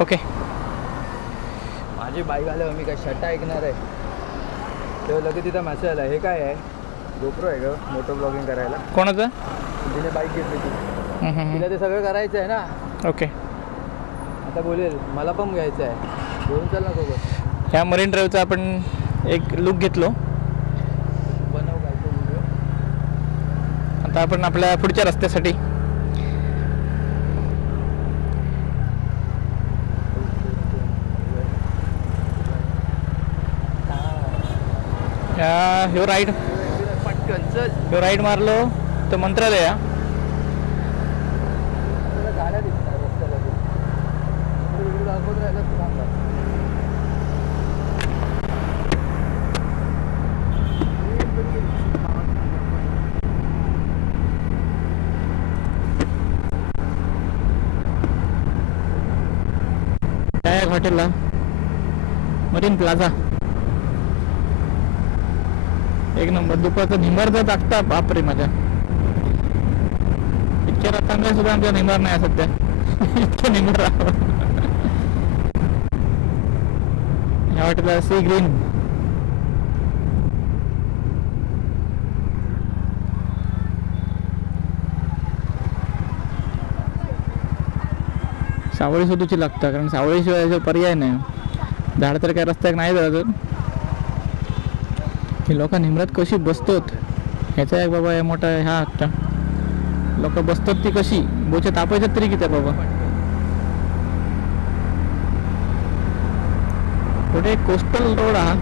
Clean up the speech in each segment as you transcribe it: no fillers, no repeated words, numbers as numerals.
Okay. माझी bike आल्यावर मी काय शटा ऐकणार आहे. तेव्हा लगेच तिथं मॅसेज आला, हे काय आहे? गोप्रो आहे ग, मोटो ब्लॉगिंग करायला. कोणाचं? तिने बाईक घेतली ती. तिला ते सगळं करायचं आहे ना. ओके. आता बोलेल मला पण घ्यायचं आहे, घेऊन चल ना सोबत. ह्या मरीन ड्राईव्हचा आपण एक लुक घेतलो. बनव काय तो व्हिडिओ. आता आपण आपल्या पुढच्या रस्त्यासाठी ह्यो राईड पटकन चल. ह्यो राईड मारलो तर मंत्रालय. गाड्या दिसतात रस्त्याला दाखवत राहिलं सांगा. काय हॉटेलला मरीन प्लाझा एक नंबर. दुपारचं निंबारचा टाकता बापरे माझ्या. इतक्या रस्त्यांना सुद्धा आमच्या निंबार नाही सध्या. इतकं निंबार ह्या हॉटेलला सी ग्रीन. सावळी शोधूची लागतं कारण सावळीशिवाय पर्याय नाही. झाड तर काय रस्त्यात नाही जात. ही लोक निमरात कशी बसतात ह्याचा एक बाबा मोठा ह्या हत्ता. लोक बसतात ती कशी बोचे तापायच्यात तरी किती बाबा. पुढे कोस्टल रोड हा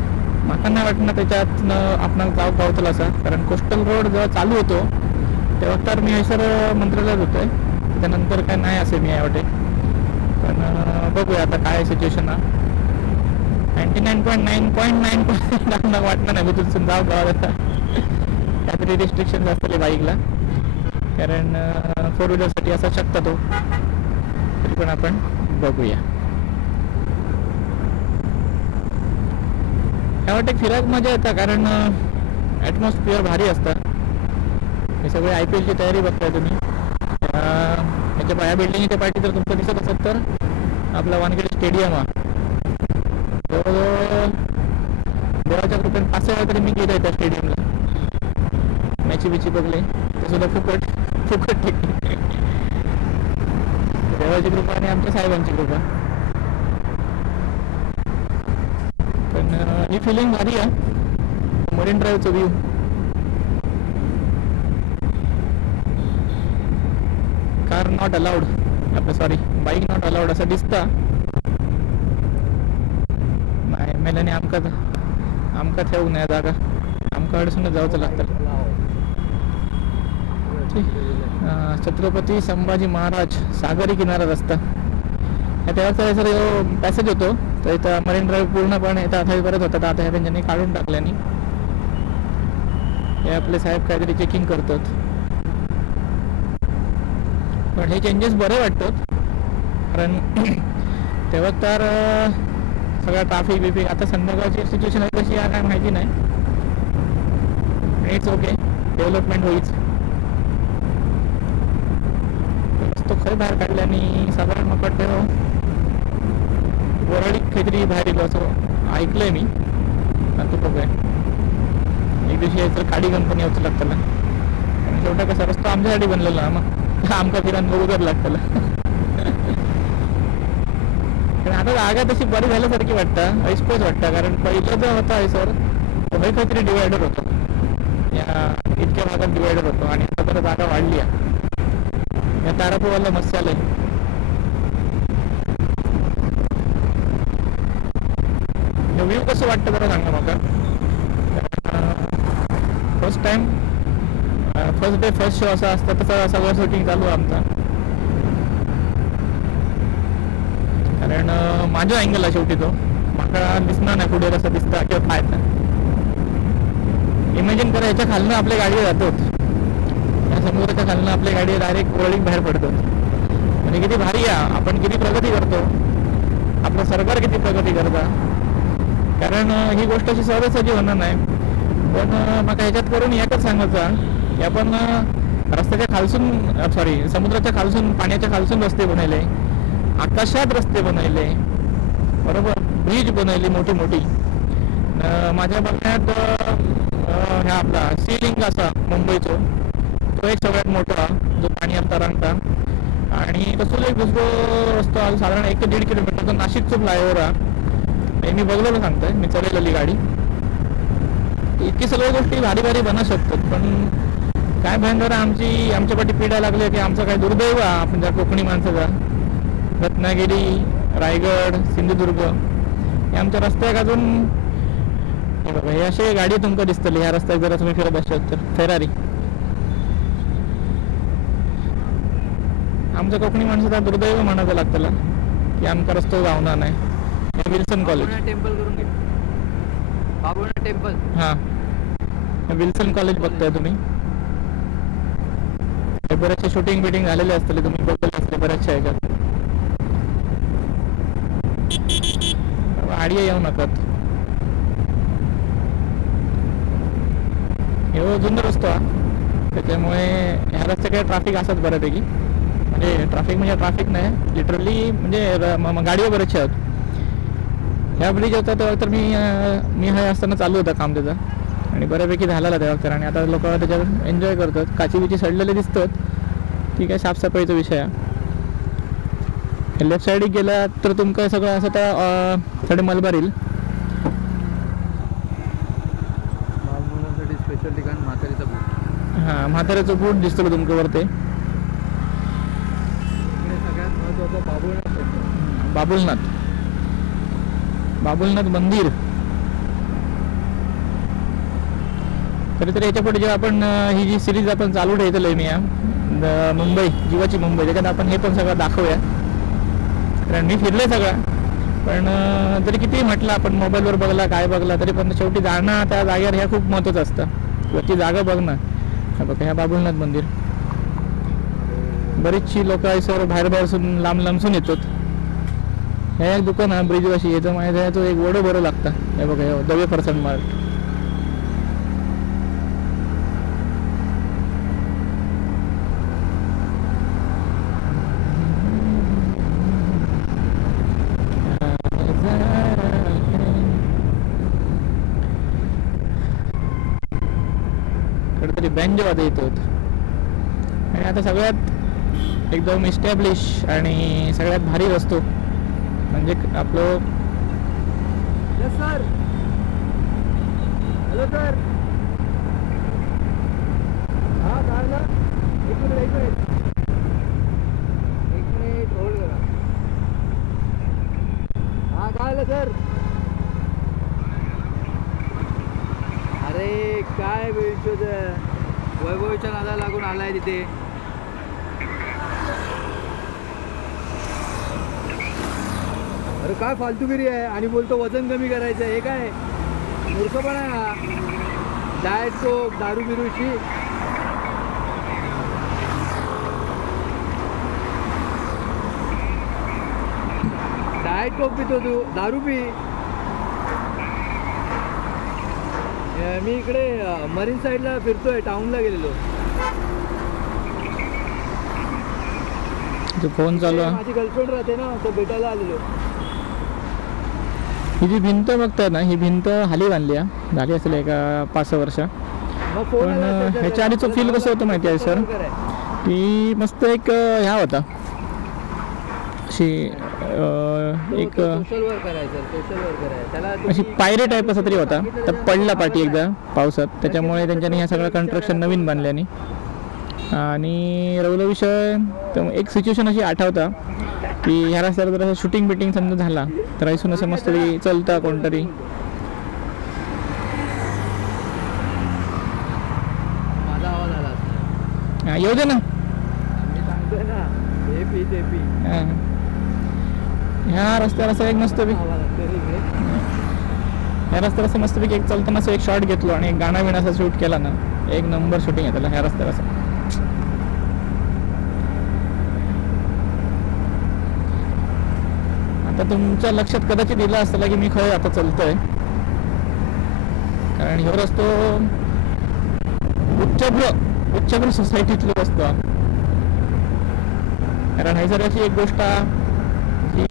मला नाही वाटणार त्याच्यातनं आपण जाऊ पावतला असा. कारण कोस्टल रोड जेव्हा चालू होतो तेव्हा तर मी सर मंत्रालयात होतोय. त्यानंतर काय नाही असे मी वाटे. पण बघूया आता काय सिच्युएशन हा. 99.9% वाटणार नाही तिथून जाऊ गावात. काहीतरी रिस्ट्रिक्शन असतले बाईकला कारण 4 व्हीलरसाठी असा शकता तो. तरी पण आपण बघूया. ह्या वाटेक फिरायला मजा येतं कारण ॲटमॉस्फिअर भारी असतं. हे सगळे IPLची तयारी बघताय तुम्ही. ह्याच्या बाया बिल्डिंगच्या पार्टी जर तुमचं दिसत असेल तर आपला वानखेडे स्टेडियम हा. देवाच्या कृपेने 5 वेळा तरी मी गेलो त्या स्टेडियमला. मॅची बिची बघले ते सुद्धा फुकट देवाची कृपा आणि आमच्या साहेबांची कृपा. पण ही फिलिंग भारी आहे. मरीन ड्राईव्हचा व्ह्यू. कार नॉट अलाउड आपलं सॉरी बाईक नॉट अलाउड असं दिसतं. नाही मेल्याने आमका ठेवू नाही जागा. आमका अडचणच जाऊचं लागतं. छत्रपती संभाजी महाराज सागरी किनारा रस्ता तेव्हाचा सर पॅसेज होतो. तर इथं मरीन ड्राईव्ह पूर्णपणे इथं आता करत होता. आता ह्या त्यांनी काढून टाकल्याने हे आपले साहेब काहीतरी चेकिंग करतात. पण हे चेंजेस बरे वाटतात कारण तेव्हा तर सगळा ट्राफिक बिफिक. आता संध्याकाळची सिच्युएशन कशी आहे काय माहिती नाही. इट्स ओके डेव्हलपमेंट होईच. तो खरं बाहेर काढल्याने साधारण मग वाटतं वरळी काहीतरी बाहेर येलो असं ऐकलंय मी. आता बघूया एक दिवशी यायचं काडी कंपनी यावचं लागतं ना. कारण शेवटा कसा रस्ता आमच्यासाठी बनलेला मग आमका फिरान बघू लागतं. पण आता जागा तशी बरी झाल्यासारखी वाटतं. एक्सपोज वाटतं कारण पहिलं जो होता आहे सर तो काहीतरी डिवायडर होतो. या इतक्या भागात डिवायडर होतो आणि आता तर जागा वाढली आहे. या तारापूरवाला मस्त आलंय. व्ह्यू कसं वाटतं बरं सांगा मला. First time first day first show असा असतं तसं सगळं शूटिंग चालू आहे आमचा. कारण माझ्या अँगलला शेवटी तो माका दिसणार नाही पुढे कसं दिसतं किंवा पाहता. इमॅजिन करा ह्याच्या खालनं आपल्या गाडीवर जातो. या समुद्राच्या खालनं आपल्या गाडी डायरेक्ट वळीक बाहेर पडतो. म्हणजे किती भारी आहे. आपण किती प्रगती करतो. आपलं सरकार किती प्रगती करतं. कारण ही गोष्ट अशी सहजासहजी होणार नाही. पण मला ह्याच्यात करून एकच सांगायचं की आपण रस्त्याच्या खालसून समुद्राच्या खालसून पाण्याच्या खालसून रस्ते बनवले. आकाशात रस्ते बनवले, बरोबर, ब्रिज बनवली मोठी मोठी. माझ्या बघण्यात ह्या आपला सीलिंग असा मुंबईचो तो एक सगळ्यात मोठा जो पाण्यात तरंगता. आणि तसोच एक दुसरो रस्तो हा साधारण 1 ते 1.5 किलोमीटर तो नाशिकचो फ्लायओव्हर हा. मी बघलेलो सांगतोय, मी चलवलेली गाडी. इतकी सगळ्या गोष्टी भारी भारी बनू शकतात, पण काय भयंकर आमच्या पाठी पिढ्या लागल्या की आमचं काय दुर्दैव आहे आपण ज्या कोकणी माणसाचा. रत्नागिरी, रायगड, सिंधुदुर्ग हे आमच्या रस्त्याक अजून हे बघा, हे असे गाडी तुमका दिसतली ह्या रस्त्यात जर तुम्ही फिरत असाल तर. फेरारी आमच्या कोकणी माणसाचा दुर्दैव म्हणायचं लागतं की आमचा रस्तो गावना नाही. हे विल्सन कॉलेज टेम्पल करून घे. बाबुळनाथ टेम्पल. हां, विल्सन कॉलेज बघताय तुम्ही. बरेचसे शूटिंग बिटिंग झालेले असतले, तुम्ही बघले असले बऱ्याचशा ह्याच्यात. आडिया येऊ नकात. हे जुना रस्तो हा, त्याच्यामुळे ह्या रस्त्याकडे ट्रॅफिक असतात बऱ्यापैकी. म्हणजे ट्रॅफिक नाही, लिटरली म्हणजे गाडीवर बरेचसे आहेत. ह्या ब्रिज होता तेव्हा तर मी हे असताना चालू होता काम त्याचा, आणि बऱ्यापैकी झालेला तेव्हा तर. आणि आता लोक त्याच्यावर एन्जॉय करतात. काची बिची सडलेले दिसतात, ठीक आहे, साफसफाईचा विषय आहे. लेफ्ट साईड गेला तर तुमका सगळं असं त्या थोडे मलबार येईल. स्पेशल ठिकाण म्हातारीचा बूट. हां, म्हाताऱ्याचं बूट दिसतो तुमचं वरते. सगळ्यात महत्त्वाचं बाबुलनाथ मंदिर. तरी याच्या पुढे जेव्हा आपण ही जी सिरीज आपण चालू ठेवतोय मी मुंबई, जीवाची मुंबई, त्याच्यात आपण हे पण सगळं दाखवूया. कारण मी फिरलोय सगळं, पण जरी किती म्हटलं आपण मोबाईलवर बघला काय बघला तरी पण शेवटी जाणं त्या जागेवर ह्या खूप महत्त्वाचं असतं. किंवा ती जागा बघणं. बघा ह्या बाबुलनाथ मंदिर, बरीचशी लोक आयसर बाहेरसून लांबसून येतात. हे एक दुकान आहे ब्रिजवाशी, याचं माहिती आहे तो एक वडं बरं लागतं. हे बघा हे दवे पर्सन मार्ट. कुठेतरी बँड वाजत येतो. आणि आता सगळ्यात एकदम इस्टॅब्लिश आणि सगळ्यात भारी रस्तो म्हणजे आपलं. Yes sir. Hello sir. हां काढला. एक मिनिट होल्ड करा. हां काढलं सर. अरे काय वेळ वैभवच्या नादा लागून आलाय तिथे. अरे काय फालतूगिरी आहे. आणि बोलतो वजन कमी करायचं. हे काय मूर्खपणा आहे हा. डाएट कोक, दारू बिरूची. डाएट कोक पितो तू, दारू पी. मी इकडे मरीन साईडला फिरतोय, टाउनला गेलेलो. फोन चालू आहे. माझी गर्लफ्रेंड राहते ना, तर भेटायला आलेलो. ही जी भिंत बघताय ना, ही भिंत हाली बांधली आहे, झाली असेल एका 5-6 वर्ष. पण ह्याच्या आधीचं फील कसं होतं माहिती आहे सर, की मस्त एक ह्या होता अशी एक अशी पायरे टाईप असा तरी होता. तर पडला पाठी एकदा पावसात, त्याच्यामुळे त्यांच्यानी ह्या सगळं कन्स्ट्रक्शन नवीन बांधल्याने. आणि रवला विषय तर एक सिच्युएशन अशी आठवता की ह्या रस्त्यावर जर असं शूटिंग बिटिंग समजा झाला तर ऐसून असं मस्त तरी चलता कोणतरी. माझा आवाज आला. येऊ दे ना, मी सांगतोय ना, हे पी ते पी. ह्या रस्त्यावर असं एक मस्तपैकी ह्या रस्त्यावर असं मस्तपैकी एक चालताना असं एक शॉट घेतलो आणि एक गाणं बिणं असं शूट केला ना, एक नंबर शूटिंग आहे त्याला ह्या रस्त्यावर असं. आता तुमच्या लक्षात कदाचित दिलं असतं की मी खरं आता चालतोय, कारण ह्यो रस्तो उच्चभ्र सोसायटीतलो रस्तो. कारण हे सर अशी एक गोष्ट ही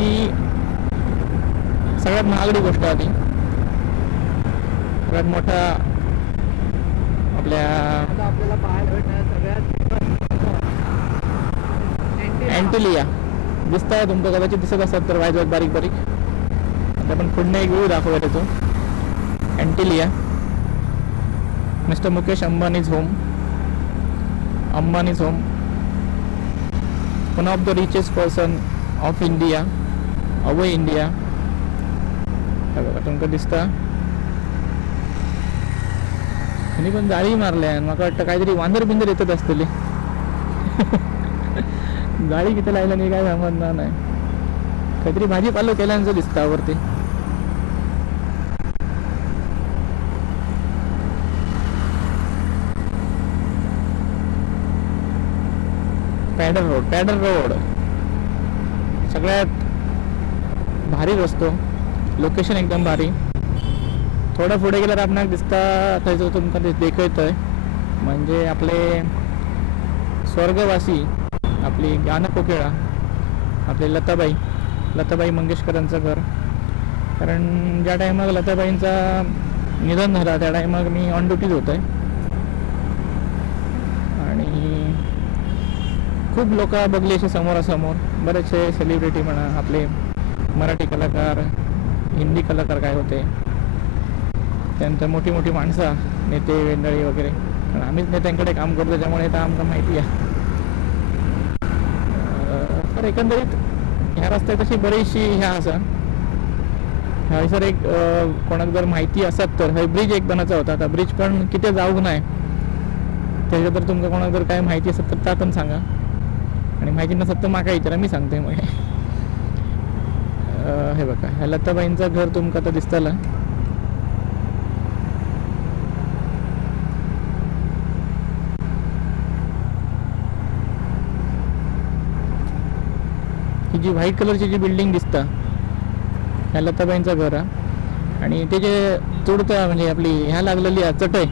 सगळ्यात महागडी गोष्ट आली. सगळ्यात मोठा आपल्या आता आपल्याला पाहायला भेटणार सगळ्यात अँटिलिया दिसत आहे तुमचं, कदाचित दिसत असतात तर वायजवळ बारीक बारीक. आता आपण पुढे एक व्ह्यू दाखवत येतो. Antilia, mister Mukesh Ambani's home. Ambani's home, one of the richest person of India, away India. हे बघा तुमका दिसता. त्यांनी पण जाळी मारल्या. मला वाटतं काहीतरी वांदर बिंदर येतच असतले. गाडी किती लायला नाही काय समजणार नाही. काहीतरी भाजीपालो केल्याचं दिसतं वरती. पॅडल रोड सगळ्यात भारी रस्तो. लोकेशन एकदम भारी. थोडं पुढे गेल्यावर आपणाक दिसता थंयचं तुमका देखयतय म्हणजे आपले स्वर्गवासी आपली गाणं कोकिळा आपली लताबाई मंगेशकरांचं घर. कारण ज्या टायमाला लताबाईंचा निधन झाला त्या टायमाला मी ऑन ड्युटीज होतोय आणि खूप लोक बघली असे समोरासमोर. बरेचसे सेलिब्रिटी म्हणा, आपले मराठी कलाकार, हिंदी कलाकार काय होते, त्यानंतर मोठी मोठी माणसं, नेते मंडळी वगैरे. कारण आम्हीच नेत्यांकडे काम करतो त्याच्यामुळे तर आमका माहिती आहे. तर एकंदरीत ह्या रस्त्यात अशी बरीचशी ह्या असा सर एक कोणाक जर माहिती असत तर हा ब्रिज एक बनायचा होता. आता ब्रिज पण किती जाऊ नाही त्याच्या तर तुमका कोणाक जर काय माहिती असत तर त्या पण सांगा. आणि माहिती नसत तर माका विचारा, मी सांगते. मग हे बघा ह्या लताबाईंचं घर तुमका आता दिसताला. ही जी व्हाईट कलरची जी बिल्डिंग दिसता ह्या लताबाईंचं घर आहे. आणि ते जे तुडतं म्हणजे आपली ह्या लागलेली आहे चटई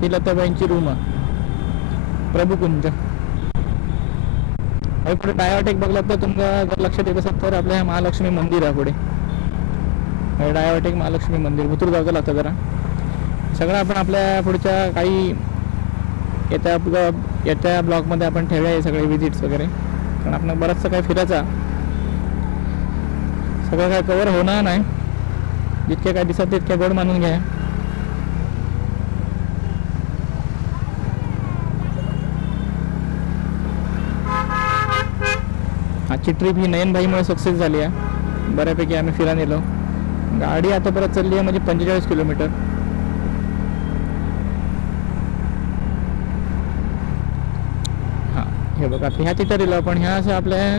ती लताबाईंची रूम आहे, प्रभुकुंज. पुढे डायवाटेक बघला तर तुमका जर लक्षात येत असेल तर आपल्या महालक्ष्मी मंदिर आहे पुढे. डायवाटेक महालक्ष्मी मंदिर भुतूर जायचं लागतं जरा. सगळं आपण आपल्या पुढच्या काही येत्या ब्लॉगमध्ये आपण ठेवूया हे सगळे विजिट्स वगैरे. कारण आपण बराचसा काय फिरायचा, सगळं काय कवर होणार नाही. जितके काय दिसत तितके गोड मानून घ्या. आजची ट्रिप ही नयनभाईमुळे सक्सेस झाली आहे. बऱ्यापैकी आम्ही फिरायला गेलो. गाडी आता परत चालली आहे म्हणजे 45 किलोमीटर. हां हे बघा आता ह्या तिथं दिलं आपण. ह्या असं आपल्या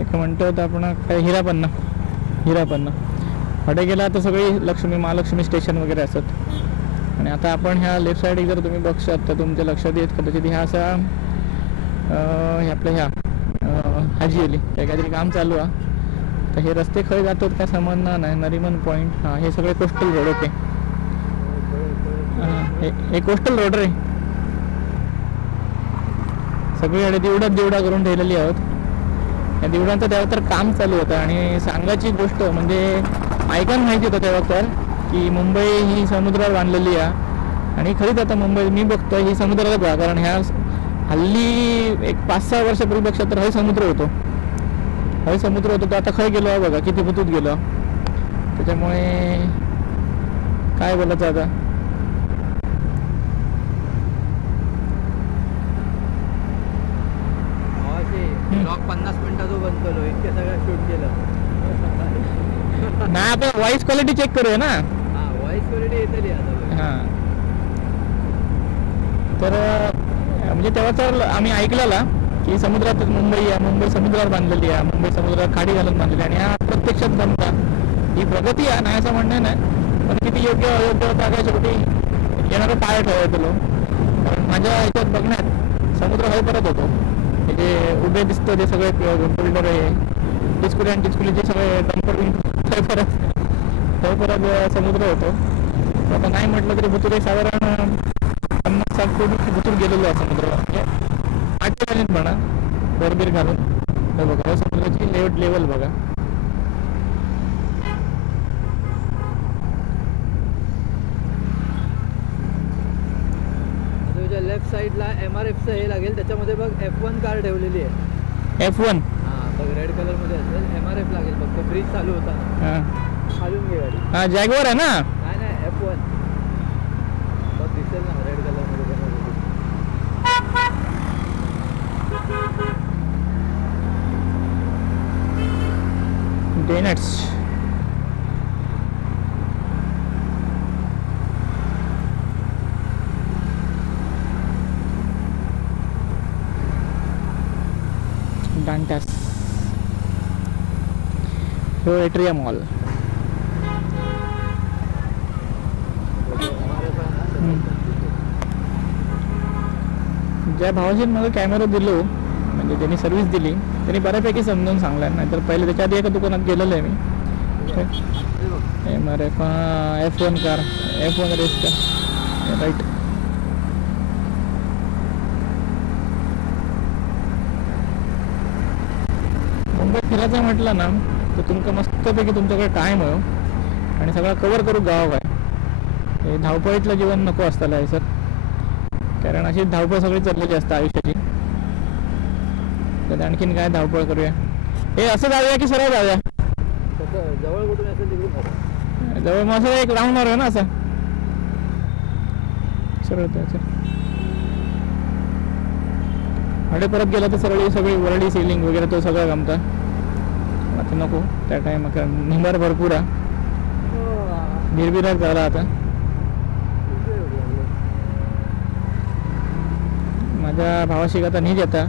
एक म्हणतो तर आपण काय हिरापन्ना हडे गेला तर सगळी महालक्ष्मी स्टेशन वगैरे असत. आणि आता आपण ह्या लेफ्ट साईड जर तुम्ही बघशात तर तुमच्या लक्षात येत कदाचित ह्या असा हे आपल्या ह्या हाजी अली काहीतरी काम चालू आहे. तर हे रस्ते खय जातात काय समजणार नाही. नरिमन पॉईंट, हां हे सगळे कोस्टल रोड होते. हे कोस्टल रोड रे. सगळीकडे दिवडा करून ठेवलेली आहोत. या दिवडांचं तेव्हा तर काम चालू होतं. आणि सांगायची गोष्ट म्हणजे ऐकायला माहिती होतं तेव्हा तर की मुंबई ही समुद्रावर बांधलेली आहे. आणि खरीच आता मुंबई मी बघतोय ही समुद्राला बघा. कारण ह्या हल्ली एक 5-6 वर्षापूर्वीपेक्षा तर हय समुद्र होतो तो आता खय गेलो बघा किती भुतूत गेलो. त्याच्यामुळे काय बोलायचं आता. ब्लॉग 50 मिनिटाचं बनतो इतके सगळं शूट केलं. नाही आपण व्हॉइस क्वालिटी चेक करूया ना. हां व्हॉइस क्वालिटी येतली आता. हां तर म्हणजे तेव्हा तर आम्ही ऐकलेला की समुद्रात मुंबई समुद्रावर बांधलेली आहे. मुंबई समुद्रात खाडी घालून बांधलेली आहे. आणि हा प्रत्यक्षात बनतात ही प्रगती आहे नाही असं म्हणणं नाही. पण किती योग्य अयोग्य होता काय शेवटी येणारं पाय ठेवायचं लो. कारण माझ्या ह्याच्यात बघण्यात समुद्र हय परत होतो. हे जे उभे दिसतं ते सगळे बिल्डर आहे टिचकुली आणि टिचकुलीचे सगळे डंपर परत समुद्र होतो. आता नाही म्हटलं तरी भुतूर एक साधारण 50-60 फूट भुतूर गेलेलो आहे समुद्र. म्हणजे 8 म्हणा वरबीर घालून. हे बघा समुद्राची लेवल बघा. तुझ्या लेफ्ट साईडला MRFचं हे लागेल, त्याच्यामध्ये बघ F1 कार ठेवलेली आहे. F1 हां बघ रेड कलर मध्ये असेल, MRF लागेल बघ. तो ब्रिज चालू होता ना, हां खालून घे गाडी. हां जॅगवार आहे ना. नाही F1 बघ दिसेल ना रेड कलर मध्ये. डेनट्स डांटास हो एट्रिया मॉल. ज्या भावाशी मला कॅमेरा दिलो म्हणजे त्यांनी सर्व्हिस दिली त्यांनी बऱ्यापैकी समजून सांगला. नाही तर पहिले त्याच्या आधी एका दुकानात गेलेलो आहे मी. MRF F1 car F1 race का राईट. मुंबईत फिरायचं म्हटलं ना तर तुमचं मस्तपैकी तुमच्याकडे टाईम आहे आणि सगळं कवर करू गाव आहे. हे धावपळीतलं जीवन नको असताना आहे सर, कारण अशी धावपळ सगळी चाललेली असते आयुष्याची. तर आणखीन काय धावपळ करूया. हे असं जाऊया की सरळ जाऊया. जवळ कुठून असेल तिकडून जवळ मग असं एक राऊंड मारूया ना असं सरळ जायचं. अडे परत गेला तर सगळी वरडी सिलिंग वगैरे तो सगळं गमता. आता नको त्या टाइम निंबार भरपूर आहे. बिरबिरात झाला आता. माझ्या भावाशी आता नीट येता.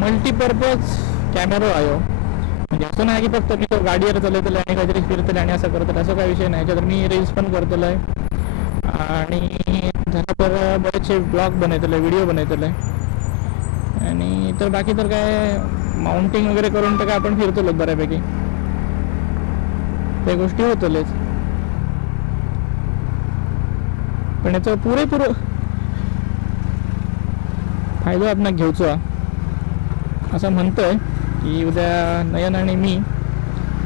मल्टीपर्पज कॅमेरा आयो म्हणजे असं नाही की फक्त मी तो गाडीवर चालवतले आणि काहीतरी फिरतले आणि असं करतले, असं काही विषय नाही. तर मी रील्स पण करतलो आहे आणि झालं तर बरेचसे ब्लॉग बनवतले, व्हिडिओ बनवतले आणि तर बाकी तर काय माउंटिंग वगैरे करून तर काय आपण फिरतलो बऱ्यापैकी. त्या गोष्टी होतलेच पण याचा पुरेपूर फायदा आपण घेऊचा असं म्हणतोय की उद्या नयन आणि मी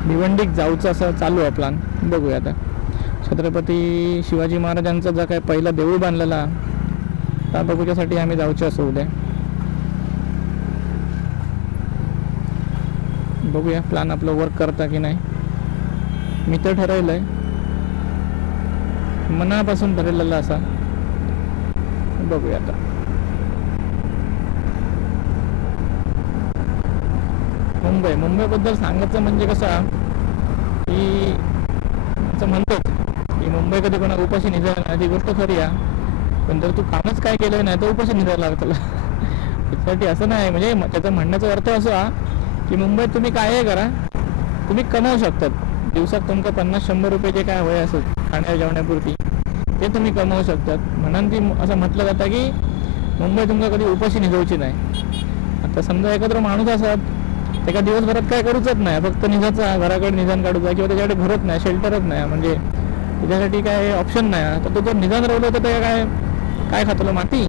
भिवंडीत जाऊचं असं चालू आहे प्लॅन. बघूया आता. छत्रपती शिवाजी महाराजांचा जो काय पहिला देऊळ बांधलेला त्या बघूच्यासाठी आम्ही जाऊचं असं उद्या. बघूया प्लॅन आपलं वर्क करता की नाही. मी तर ठरवलंय मनापासून ठरवलेलं असा. बघूया आता. मुंबईबद्दल सांगायचं म्हणजे कसं की असं म्हणतात की मुंबई कधी कोणा उपाशी निघायला नाही, ती गोष्ट खरी आहे. पण जर तू कामच काय केलं नाही तर उपाशी निघायला लागतं त्यासाठी. असं नाही म्हणजे त्याचा म्हणण्याचा अर्थ असा की मुंबईत तुम्ही काय करा, तुम्ही कमावू शकतात. दिवसात तुमचं 50-100 रुपये जे काय होय असं खाण्या जेवण्यापुरती ते तुम्ही कमावू शकतात. म्हणून ती असं म्हटलं जातं की मुंबई तुमका कधी उपाशी निघायची नाही. आता समजा एखादा माणूस असत त्याला दिवसभरात काय करूच नाही, फक्त निघायचा घराकडे निधान काढूचा किंवा त्याच्याकडे घरच नाही, शेल्टरच नाही, म्हणजे त्याच्यासाठी काय ऑप्शन नाही. तर तो जर निधान राहिलं तर त्या काय खातलं माती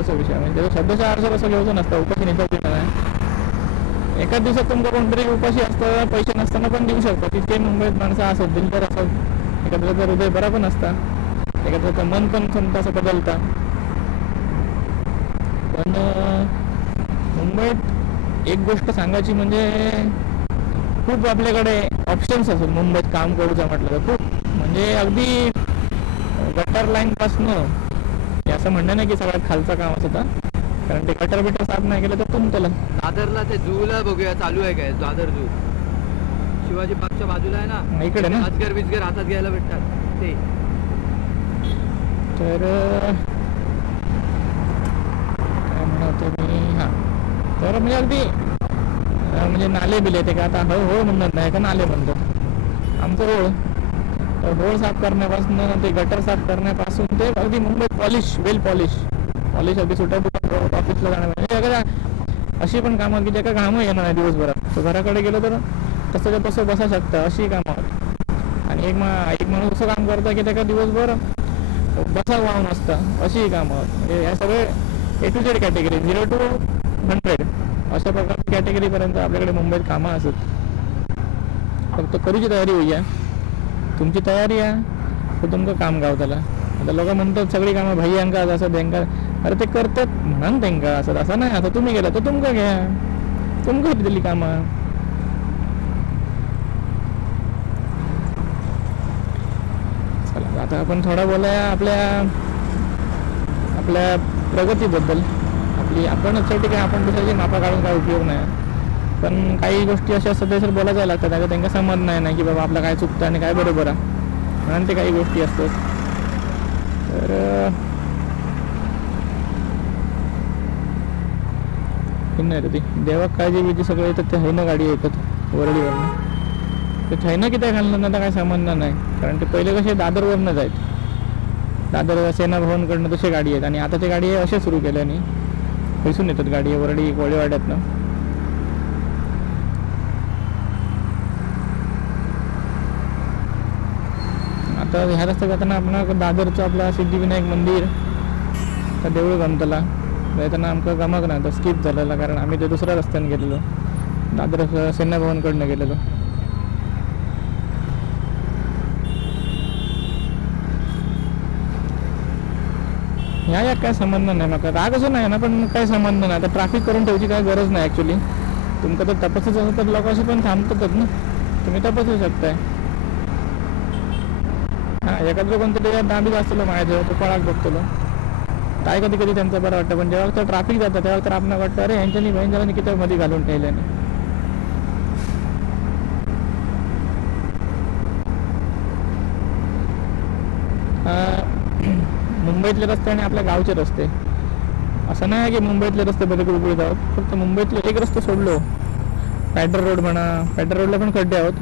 असं विषय. म्हणजे त्याचा शब्दचा अर्थ असं घ्यायचं नसतं उपाशी निघायची नाही. एकाच दिवसात तुमचं कोणतरी उपाशी असतं, पैसे नसताना पण देऊ शकतो. तितके मुंबईत माणसं असत, दिलदार असत. एखाद्याचं हृदय बरा पण असतं, एखाद्याचं मन पण समजा असं बदलतं. पण मुंबईत एक गोष्ट सांगायची म्हणजे खूप आपल्याकडे ऑप्शन्स असतात मुंबईत काम करूचं म्हटलं तर. खूप म्हणजे अगदी गटर लाईनपासनं असं म्हणणं नाही की सगळ्यात खालचं काम असतं, कारण ते गटर बिटर साफ नाही केलं तर तुमचं. दादरला ते झूला बघूया चालू आहे काय. दादर झू शिवाजी पार्कच्या बाजूला आहे ना, इकडे ना अजगर बिजगर हातात घ्यायला भेटतात ते. तर काय म्हणतो मी, हां तर म्हणजे अगदी म्हणजे नाले बिले ते का आता होळ म्हणत नाही का नाले म्हणतो आमचं होळ साफ करण्यापासून ते गटर साफ करण्यापासून ते अगदी मुंबईत पॉलिश वेल पॉलिश अगदी सुटा ऑफिसला जाणं म्हणजे अशी पण कामं की ज्याका कामं येणार नाही दिवसभरात, तो घराकडे गेलो तर तसं तसं बसा शकता, अशी कामं आहेत. आणि एक माणूस असं काम करता की त्याका दिवसभर बसा वाहून असतं, अशी कामं आहेत. म्हणजे या सगळे A to Z category 0 to 100 अशा प्रकारची कॅटेगरीपर्यंत आपल्याकडे मुंबईत कामं असत. फक्त करूची तयारी होईया, तुमची तयारी आहे तर तुमचं काम गावताला. आता लोक म्हणतात सगळी कामं भाई अंका असं त्यांका, अरे ते करतात म्हणून त्यांका असं असं नाही. आता तुम्ही गेला तर तुमका घ्या, तुमका दिली कामं. चला आता आपण थोडा बोलाया आपल्या प्रगतीबद्दल. आपण ठीक आहे, आपण दुसऱ्याची मापा काढून काय उपयोग नाही, पण काही गोष्टी अशा सध्या बोलायला लागतात आता त्यांना समज नाही की बाबा आपलं काय चुकतं आणि काय बरोबर आहे, म्हणून ते काही गोष्टी असतात. तर नाही ती देवाक काळजी बिजी सगळं येतात, ते हैनं गाडी येतात वरळीवरनं. ते थैनं किती घालणार ना काय समजणार नाही, कारण ते पहिले कसे दादरवरनंच आहेत, दादर सेना भवनकडनं तसे गाडी आहेत. आणि आता ते गाडी असे सुरू केल्याने पैसून येतात गाडी वरळी कोळेवाड्यातनं. आता ह्या रस्त्यात जाताना आपण दादरचं आपला सिद्धिविनायक मंदिर त्या देऊळ गमतला जाताना आमचं गमक नाही, तर स्किप झालेला, कारण आम्ही ते दुसऱ्या रस्त्याने गेलेलो, दादर सेना भवनकडनं गेलेलो. ह्या काय संबंध नाही, मग राग असं नाही ना, पण काय संबंध नाही. आता ट्रॅफिक करून ठेवची काय गरज नाही ॲक्च्युली. तुमचं तर तपासच असं तर लोक असे पण थांबतातच ना, तुम्ही तपासू शकताय. हां एखादं कोणतं त्याच्यात दाबीच असतं माझ्या तो पळाक बघतो काय कधी कधी त्यांचं बरं वाटतं, पण जेव्हा तर ट्रॅफिक जातं तेव्हा तर आपण वाटतं अरे यांच्यानी बहीण किती मध्ये घालून ठेवल्याने. मुंबईतले रस्ते आणि आपल्या गावचे रस्ते असं नाही की मुंबईतले रस्ते बरे गुळगुळीत आहोत, फक्त मुंबईतले एक रस्ते सोडलो, पॅटर रोड म्हणा, पॅटर रोडला पण खड्डे आहोत.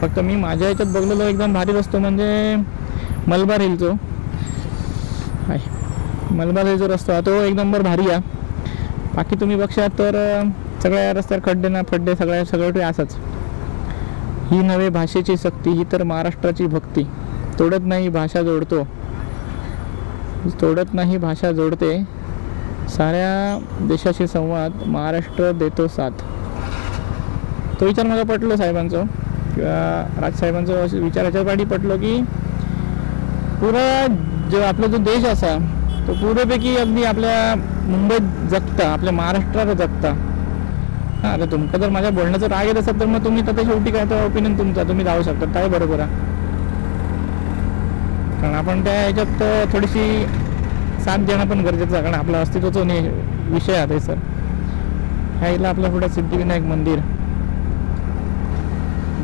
फक्त मी माझ्या ह्याच्यात बघलेलो एकदम भारी रस्तो म्हणजे मलबार हिलचो आहे, मलबार हिलचा रस्तो हा तो एक नंबर भारी आहे. बाकी तुम्ही बघशा तर सगळ्या रस्त्यावर खड्डे ना फड्डे सगळं असंच. ही नव्हे भाषेची सक्ती, ही तर महाराष्ट्राची भक्ती, तोडत नाही भाषा जोडतो, तोडत नाही भाषा जोडते, साऱ्या देशाशी संवाद महाराष्ट्र देतो साथ. तो विचार मला पटलो साहेबांचं किंवा राजसाहेबांचं विचार याच्या पाठी पटलो की पुरा जो आपला जो देश असा तो पुरेपैकी अगदी आपल्या मुंबईत जगता, आपल्या महाराष्ट्रात जगता. हां आता तुमचं जर माझ्या बोलण्याचं राग येत असेल तर मग तुम्ही तर शेवटी काय तर ओपिनियन तुमचा तुम्ही जाऊ शकता, काय बरोबर आहे. कारण आपण त्या ह्याच्यात थोडीशी साथ देणं पण गरजेचं आहे, कारण आपला अस्तित्वाचा विषय आहे सर. ह्याला आपल्या पुढे सिद्धिविनायक मंदिर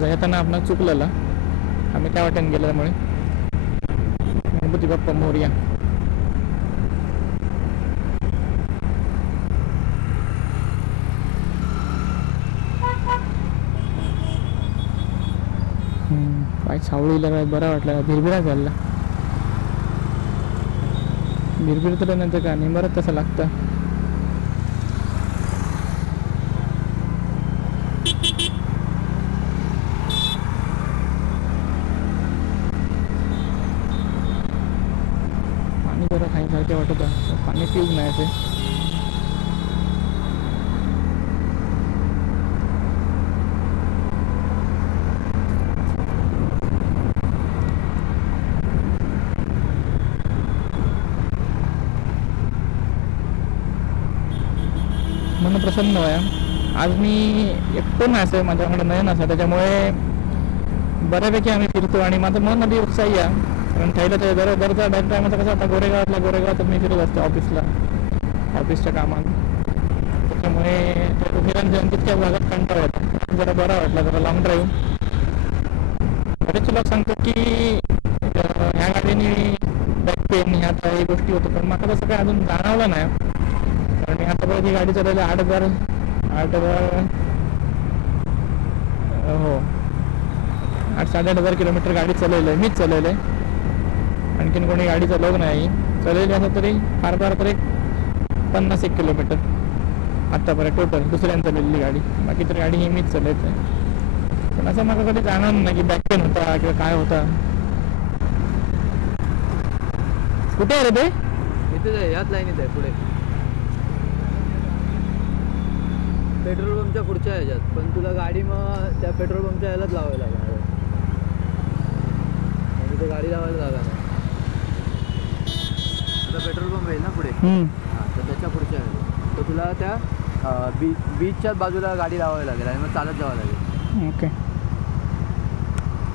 येताना आपण चुकलेला, आम्ही काय वाटेन गेल्यामुळे. गणपती बाप्पा मोरया. काय सावळीला काय बरा वाटला, भिरभिरा झाला, भिरभिर तर नंतर का नाही बरं तसं लागतं. पाणी जरा खायसारखे वाटत आहे, पाणी पिऊच नाही ते. मन प्रसन्न व्हाया. आज मी एकटो नाही असं, माझ्याकडे नयन असं, त्याच्यामुळे बऱ्यापैकी आम्ही फिरतो आणि माझं मन अगदी उत्साही आहे. कारण थैलं ते दरचा डायरेक्ट टायमाचा कसं आता गोरेगावात मी फिरत असतो ऑफिसच्या कामात, त्याच्यामुळे फिरायला तितक्या भागात कंटाळा होता. जरा बरा वाटला, जरा लॉंग ड्राईव्ह. बरेचसे लोक सांगतात की ह्या गाडीने बॅक पेन ह्या काही गोष्टी होतं, पण मला तसं काय अजून जाणवलं नाही. कारण मी आतापर्यंत ही गाडी चालवली 8,000 हो 8-8.5 किलोमीटर गाडी चालवलं आहे, मीच चालवलं आहे. आणखीन कोणी गाडी चालवलं नाही, चालवली असं तरी फार तर एक 50-1 किलोमीटर आत्तापर्यंत टोटल दुसऱ्यांनी चाललेली गाडी. बाकी तर गाडी ही मीच चालवत आहे. पण असं मला कधी जाणार नाही की बॅक पेन होता किंवा काय होता. कुठे आहे रे ते? इथेच आहे, याच लाईनीत आहे पुढे. पेट्रोल पंपच्या पुढच्या ह्याच्यात. पण तुला गाडी मग त्या पेट्रोल पंपच्या ह्यालाच लावावी लागणार आहे. तिथे गाडी लावायला जागा नाही. आता पेट्रोल पंप आहे ना पुढे, तर त्याच्या पुढच्या आहे. तर तुला त्या बीचच्याच बाजूला गाडी लावावी लागेल आणि मग चालत जावं लागेल. ओके.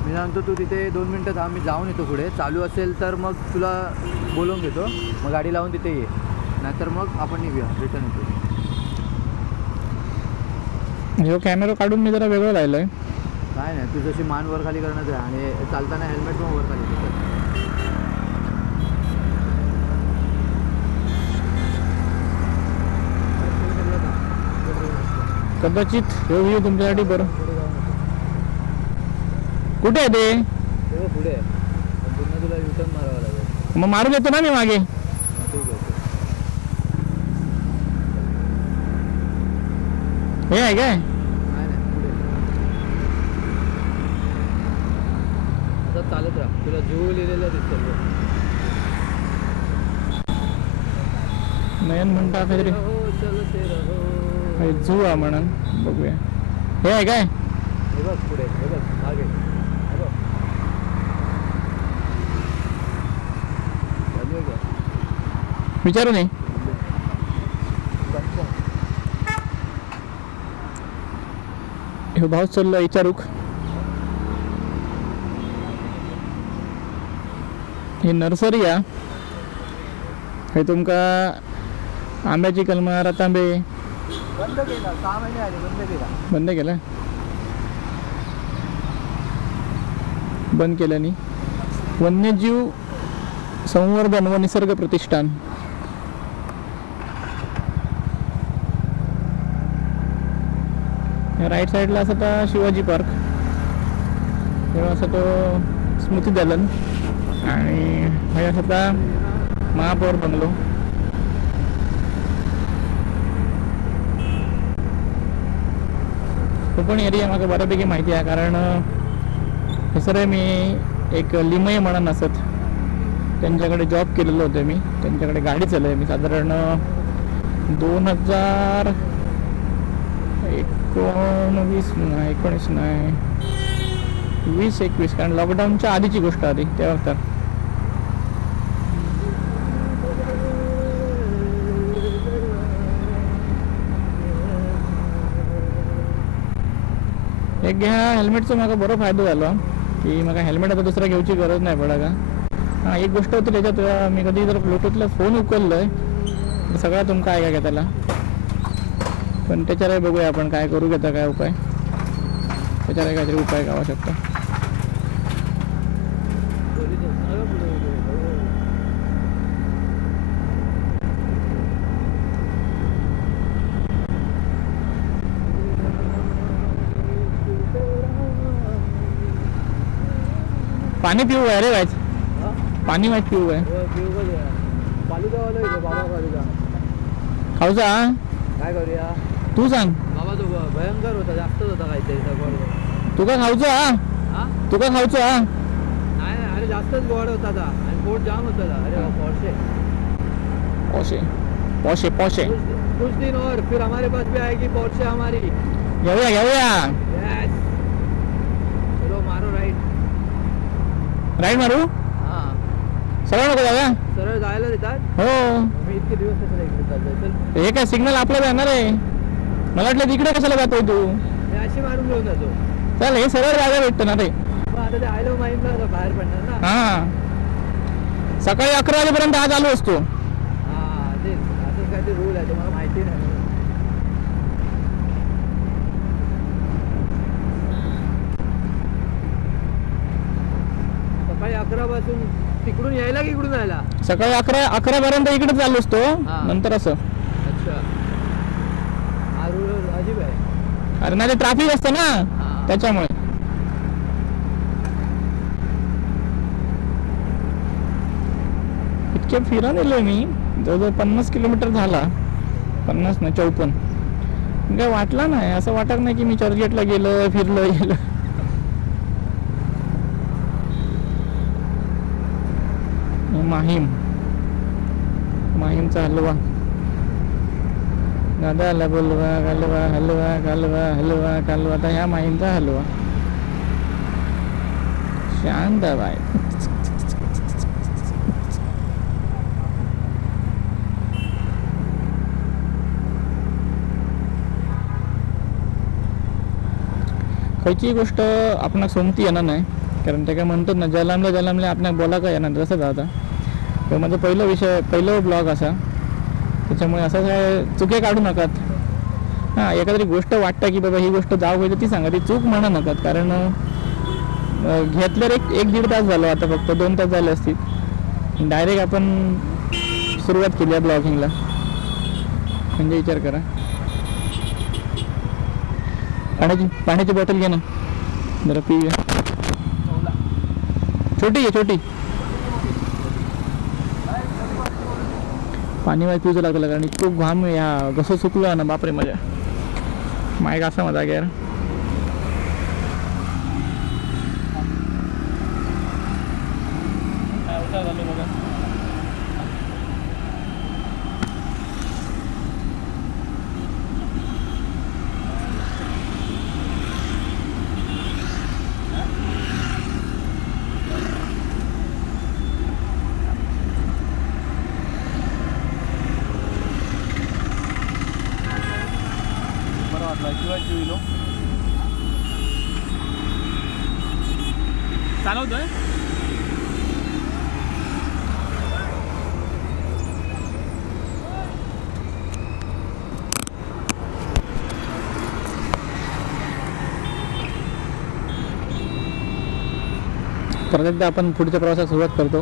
मी सांगतो तू तिथे 2 मिनटं थांब, मी जाऊन येतो पुढे. चालू असेल तर मग तुला बोलवून घेतो, मग गाडी लावून तिथे ये. नाहीतर मग आपण निघूया, रिटर्न येतो. ह्यो कॅमेरा काढून मी जरा वेगळं राहिलं आहे. काय नाही, तू जशी मान वर खाली करण्यात आहे आणि चालताना हेल्मेट पण वर खाली करतात. कदाचित हे व्ह्यू तुमच्यासाठी बरं. कुठे आहे ते? पुढे आहे, पुन्हा तुला रिटर्न मारावं लागेल. मग मारून येतो ना मी मागे. ठीक आहे. हे आहे काय? नाही पुढे आता चालत राहा, तुला जीव लिहिलेलं दिसतं. नयन म्हणता काहीतरी झू आहे म्हणून. बघूया. हे आहे काय? हे बघ पुढे, हे बघ मागे, हे बघ. चालू आहे का? विचारू नये. हे भाऊ चालला विचारूक. ही नर्सरी आहे. हे तुमका आंब्याची कलमा, रतांबे बंद केला. 6 महिने आले बंद केला. बंद केलं. बंद केल्याने वन्यजीव संवर्धन व निसर्ग प्रतिष्ठान. राईट साईडला असं तर शिवाजी पार्क, तेव्हा असं तो स्मृती दलन आणि हे असं तर महापौर बंगलो. तो पण एरिया मला बऱ्यापैकी माहिती आहे, कारण हे सर मी एक लिमय म्हणून असत त्यांच्याकडे जॉब केलेलं होतं. मी त्यांच्याकडे गाडी चालवली. मी साधारण 2019 नाही 19 नाही 20-21, कारण लॉकडाऊनच्या आधीची गोष्ट आधी तेव्हा. तर एक घ्या हेल्मेटचा मला बरं फायदा झाला की मला हेल्मेट आता दुसरा घेऊची गरज नाही पडा का. हां, एक गोष्ट होती त्याच्यात, मी कधी जर ब्लूटूथला फोन उकललोय सगळा तुमका आहे का त्याला. पण त्याच्यावर बघूया आपण काय करू घेता, काय उपाय त्याच्यावर काहीतरी उपाय गावा शकतो. पाणी पिऊ आहे रे वाच, पाणी वाच पिऊ आहे. खाऊचा काय करूया तू सांग. बाबा तो भयंकर होता, जास्तच होता काहीतरी. तुका खाऊचा हा तुका खाऊचा नाही, अरे जास्तच गोड होता था आणि पोट जाम होता था. अरे पॉर्शे पॉशे पॉशे पॉशे. कुछ दिन और फिर हमारे पास भी आएगी पॉर्शे हमारी. घेऊया घेऊया. यस, चलो मारो राईट. राईट मारू. हां, सरळ नको दादा. सरळ जायला देतात. हो, मी इतके दिवस त्याला इकडे चाललोय. चल, हे काय सिग्नल आपलं जाणार आहे. मला वाटलं तिकडे कशाला जातोय तू. मी अशी मारून घेऊन जातो. चल, हे सरळ जागा भेटतं ना रे. मग आता ते आयलो माहीतला बाहेर पडणार ना. हां, सकाळी 11 वाजेपर्यंत आज आलो असतो. हां, तेच असंच काहीतरी रूल आहे, तुम्हाला माहिती नाही. सकाळी 11 पासून तिकडून यायला की इकडून यायला? सकाळी 11 पर्यंत इकडे चाललो असतो. हां. नंतर असं. अच्छा, हा रूल अजीब आहे. अरे नाही, ट्रॅफिक असतं ना हां. त्याच्यामुळे. इतके फिरून येलोय मी, जवळजवळ 50 किलोमीटर झाला. 50 नाही 54. काय वाटला नाही, असं वाटत नाही की मी चर्चगेटला गेलो फिरलो गेलो. माहीमचा हलवा दादाला बोलवा, हलवा हलवा हलवा हलवा हलवा. आता ह्या माहीमचा हलवा शांताबाई. खयची गोष्ट आपणाक सोमती येणार नाही, कारण ते काय म्हणतात ना, जलामले आपणाक बोला का येणार. तसंच आता तो माझा पहिलं ब्लॉग असा, त्याच्यामुळे असं काय चुके काढू नकात. हां, एखादी गोष्ट वाटतं की बाबा ही गोष्ट जाऊ पाहिजे ती सांगा, ती चूक म्हणा नकात. कारण घेतल्यावर एक दीड तास झालो, आता फक्त 2 तास झाले असतील. डायरेक्ट आपण सुरुवात केली आहे ब्लॉगिंगला, म्हणजे विचार करा. पाण्याची बॉटल घे ना जरा, पिऊया. छोटी पाणी वाय पिऊचं लागलं, कारण खूप घाम या कसं सुकलं ना, बापरे. मजा माय कसा मजा यार. बघा चालवतोय. परत एकदा आपण पुढच्या प्रवासाला सुरुवात करतो.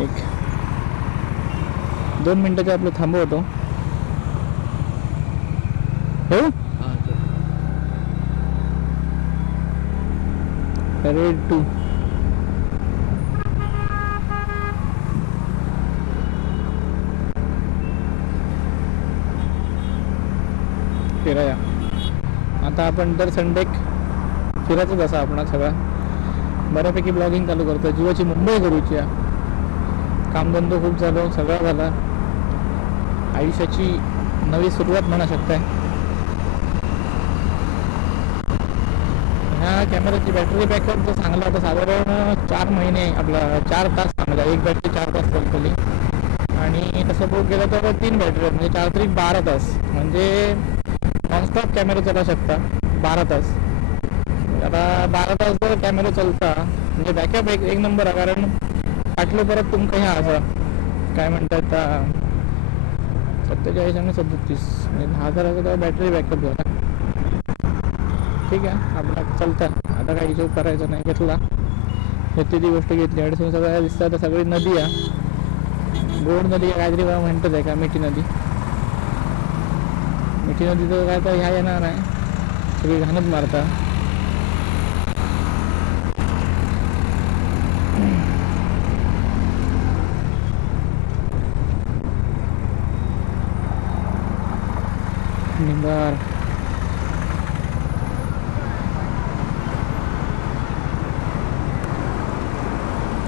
एक 2 मिनिटाचे आपलं थांबवतो. हो रेड 2 फिराया. आता आपण दर संडे फिरायचंच असा आपण सगळा बऱ्यापैकी ब्लॉगिंग चालू करतो. जीवाची मुंबई करूची, कामधंदो खूप झालो, सगळा झाला. आयुष्याची नवी सुरुवात म्हणू शकताय. ह्या कॅमेराची बॅटरी बॅकअप जर चांगला होता, साधारण 4 महिने आपला 4 तास चांगला, एक बॅटरी 4 तास चालतली. आणि तसं बघ गेलं तर 3 बॅटरी, म्हणजे 4 तरी 12 तास, म्हणजे नॉनस्टॉप कॅमेरा चालू शकता 12 तास. आता 12 तास जर कॅमेरा चालता म्हणजे बॅकअप एक नंबर आहे. कारण फाटलो परत तुमका ह्या असं काय म्हणतात 47 आणि 37 म्हणजे 10,000 बॅटरी बॅकअप झाला. ठीक आहे, आपला चालतं. आता काही हिशोब करायचा नाही, घेतला घेतली ती गोष्ट घेतली. अडचण सगळ्या दिसतात. तर सगळी नदी आहे, गोड नदी आहे काहीतरी म्हणतात आहे का, मिठी नदी. मिठी नदी तर काय तर ह्या येणार नाही, सगळी घाणच मारता. निंबार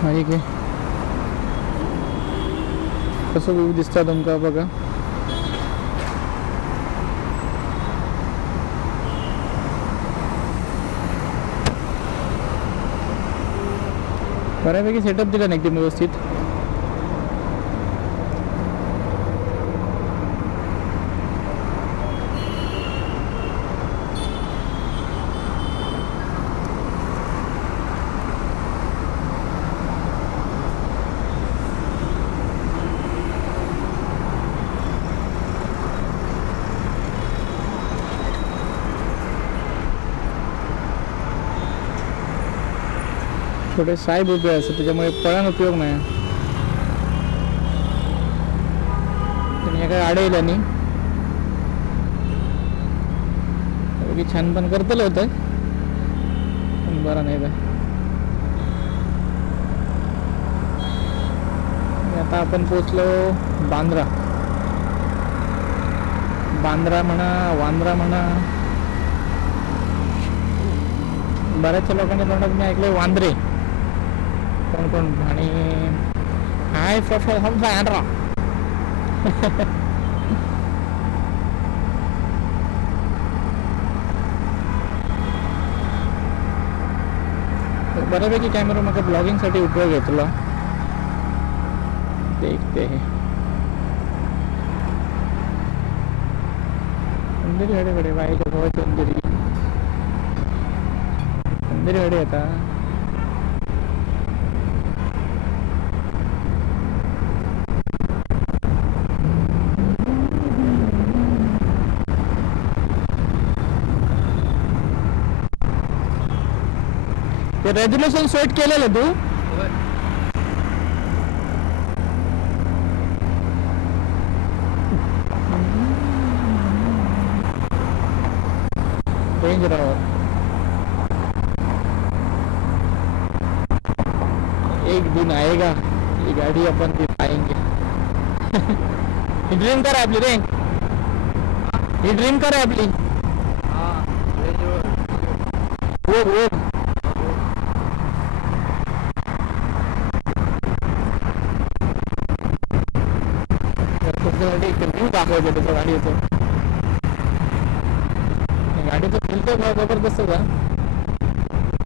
ठीक आहे. कसं व्ह्यू दिसता तुमका बघा. बऱ्यापैकी सेटअप दिला ना एकदम व्यवस्थित. थोडे साहेब उभे असतात, त्याच्यामुळे पळण उपयोग नाही. तुम्ही काय आडे येईल नाही छान पण करतलं होतं, पण बरं नाही का. आता आपण पोचलो बांद्रा. बांद्रा म्हणा, वांद्रा म्हणा, बऱ्याचशा लोकांनी तोंडात मी ऐकले वांद्रे कोण कोण. आणि हाय फ्रॉम बांद्रा. बऱ्यापैकी कॅमेरा मग ब्लॉगिंगसाठी उपयोग आहे तुला. देखते है अंधेरी हडेकडे बाईच्या भावाची अंधेरी हडे आता. ते रेझोल्युशन सेट केलेलं तू. रेंज रॉवर एक दिन आएगा ये गाड़ी अपन दिखाएंगे. ही ड्रीम कर आपली रे, ही ड्रीम कर आपली. वो व्ह्यू दाखवायचं त्याचं गाडीचं. गाडीचं फिल्टर जबरदस्त का,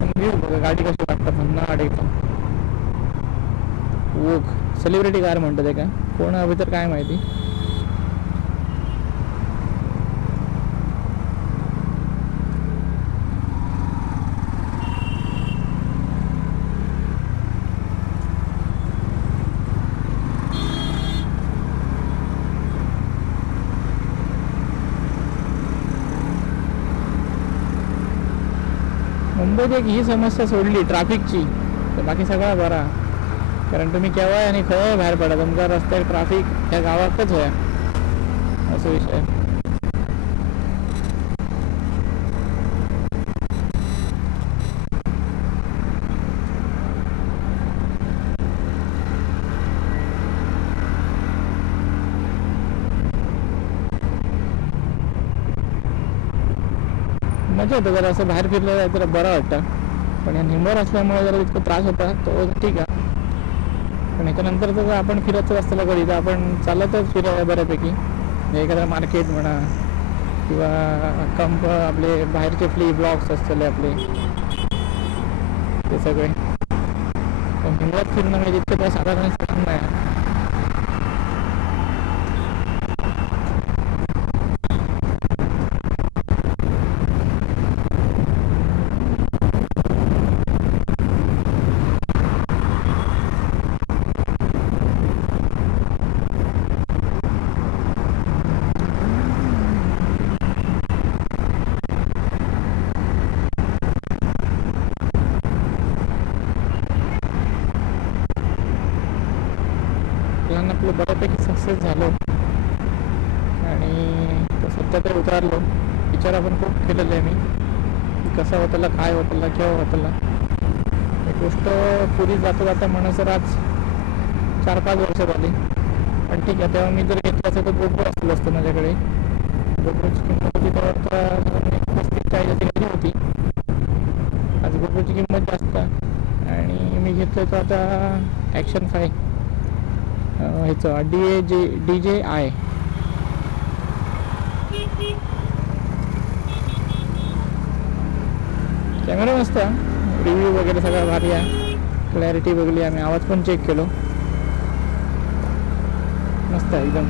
पण व्ह्यू बघा गाडी कशी वाटतं. म्हणणं गाडी वोक सेलिब्रिटी कार म्हणतात ते का कोण हवी तर काय माहिती. मुंबईत एक ही समस्या सोडली ट्रॅफिकची तर बाकी सगळा बरा. कारण तुम्ही केव्हा आणि खंय बाहेर पडा तुमचा रस्त्यार ट्रॅफिक ह्या गावातच होया असं विषय. मजा होतं जरा असं बाहेर फिरलं तर बरं वाटतं. पण या निंबर असल्यामुळे जरा इतकं त्रास होता तो ठीक आहे. पण ह्याच्यानंतर जर आपण फिरायचं असतं कधी तर आपण चालतच फिरायला बऱ्यापैकी. एखादा मार्केट म्हणा किंवा आपले बाहेरचे फ्ली ब्लॉक्स असलेले आपले ते सगळे. पण हिंगळात फिरणं म्हणजे तितकं काय साधारण काम नाही. आपलं बऱ्यापैकी सक्सेस झालो आणि सध्या तर उतारलो. विचार आपण खूप केलेला आहे मी कसा होताला, काय होताला, केव्हा होताला. एक गोष्ट पुरी जाता जाता म्हणसर आज 4-5 वर्ष झाली. पण ठीक आहे तेव्हा मी जर घेतलं असतं तर गोप्रो असलं असतं माझ्याकडे. गोप्रोची किंमत होती तेव्हा 35-40 गाडी होती. आज गोप्रोची किंमत जास्त आणि मी घेतलं तर आता ॲक्शन 5 ह्याचं DJI. कॅमेरा मस्त, रिव्ह्यू वगैरे सगळं भारी आहे. क्लॅरिटी बघली आम्ही, आवाज पण चेक केलो, मस्त आहे एकदम.